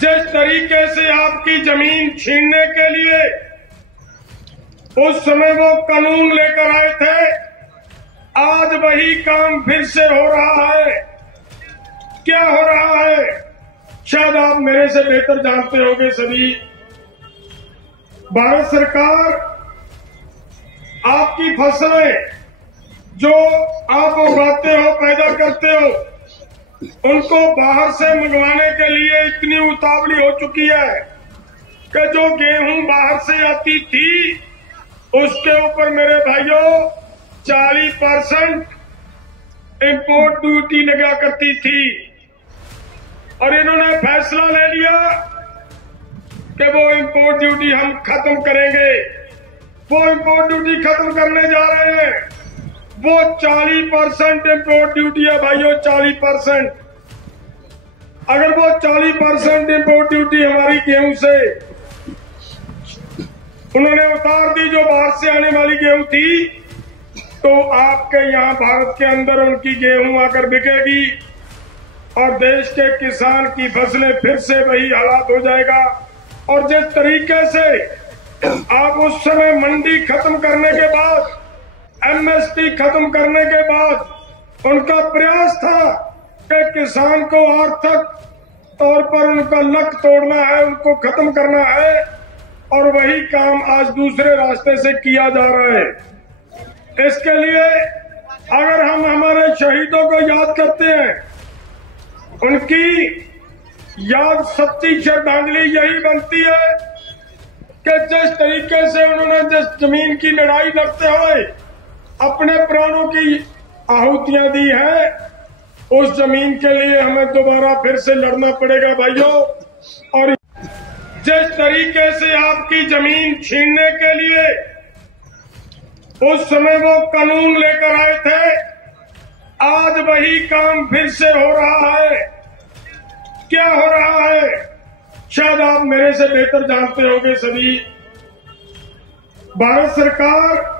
जिस तरीके से आपकी जमीन छीनने के लिए उस समय वो कानून लेकर आए थे, आज वही काम फिर से हो रहा है। क्या हो रहा है शायद आप मेरे से बेहतर जानते होंगे सभी। भारत सरकार आपकी फसलें जो आप उगाते हो, पैदा करते हो, उनको बाहर से मंगवाने के लिए इतनी उतावली हो चुकी है कि जो गेहूं बाहर से आती थी उसके ऊपर मेरे भाइयों 40% इंपोर्ट ड्यूटी लगा करती थी। और इन्होंने फैसला ले लिया कि वो इंपोर्ट ड्यूटी हम खत्म करेंगे। वो इंपोर्ट ड्यूटी खत्म करने जा रहे हैं। वो 40% इंपोर्ट ड्यूटी है भाइयों, 40%। अगर वो 40% इंपोर्ट ड्यूटी हमारी गेहूं से उन्होंने उतार दी, जो बाहर से आने वाली गेहूं थी, तो आपके यहां भारत के अंदर उनकी गेहूं आकर बिकेगी और देश के किसान की फसलें फिर से वही हालात हो जाएगा। और जिस तरीके से आप उस समय मंडी खत्म करने के बाद, एमएसपी खत्म करने के बाद उनका प्रयास था कि किसान को आर्थिक तौर पर उनका लक तोड़ना है, उनको खत्म करना है, और वही काम आज दूसरे रास्ते से किया जा रहा है। इसके लिए अगर हम हमारे शहीदों को याद करते हैं, उनकी याद सच्ची श्रद्धांजलि यही बनती है कि जिस तरीके से उन्होंने जिस जमीन की लड़ाई लड़ते हुए अपने प्राणों की आहुतियां दी है, उस जमीन के लिए हमें दोबारा फिर से लड़ना पड़ेगा भाइयों। और जिस तरीके से आपकी जमीन छीनने के लिए उस समय वो कानून लेकर आए थे, आज वही काम फिर से हो रहा है। क्या हो रहा है शायद आप मेरे से बेहतर जानते होंगे सभी। भारत सरकार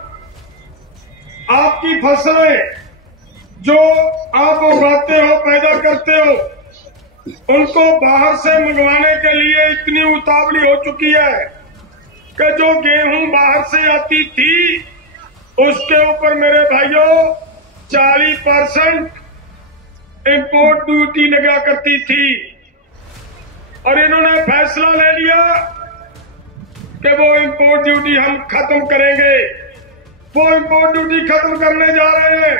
आपकी फसलें जो आप उगाते हो, पैदा करते हो, उनको बाहर से मंगवाने के लिए इतनी उतावली हो चुकी है कि जो गेहूं बाहर से आती थी उसके ऊपर मेरे भाइयों 40% इंपोर्ट ड्यूटी लगा करती थी। और इन्होंने फैसला ले लिया कि वो इंपोर्ट ड्यूटी हम खत्म करेंगे। वो इंपोर्ट ड्यूटी खत्म करने जा रहे हैं।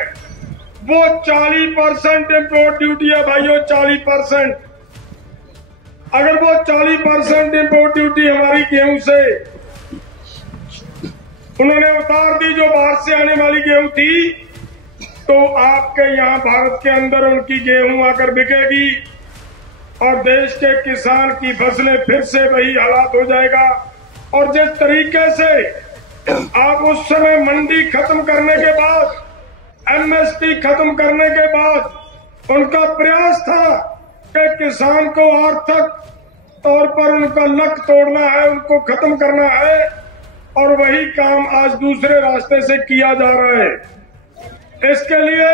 वो 40% इंपोर्ट ड्यूटी है भाइयों, 40%। अगर वो 40% इंपोर्ट ड्यूटी हमारी गेहूं से उन्होंने उतार दी, जो बाहर से आने वाली गेहूं थी, तो आपके यहां भारत के अंदर उनकी गेहूं आकर बिकेगी और देश के किसान की फसलें फिर से वही हालात हो जाएगा। और जिस तरीके से आप उस समय मंडी खत्म करने के बाद, एमएसपी खत्म करने के बाद उनका प्रयास था कि किसान को आर्थिक तौर पर उनका लक तोड़ना है, उनको खत्म करना है, और वही काम आज दूसरे रास्ते से किया जा रहा है। इसके लिए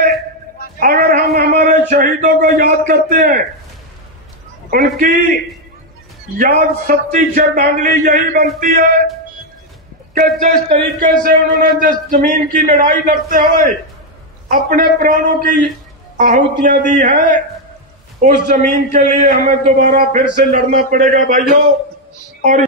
अगर हम हमारे शहीदों को याद करते हैं, उनकी याद सच्ची श्रद्धांजलि यही बनती है कि जिस तरीके से उन्होंने जिस जमीन की लड़ाई लड़ते हुए अपने प्राणों की आहुतियां दी है, उस जमीन के लिए हमें दोबारा फिर से लड़ना पड़ेगा भाइयों। और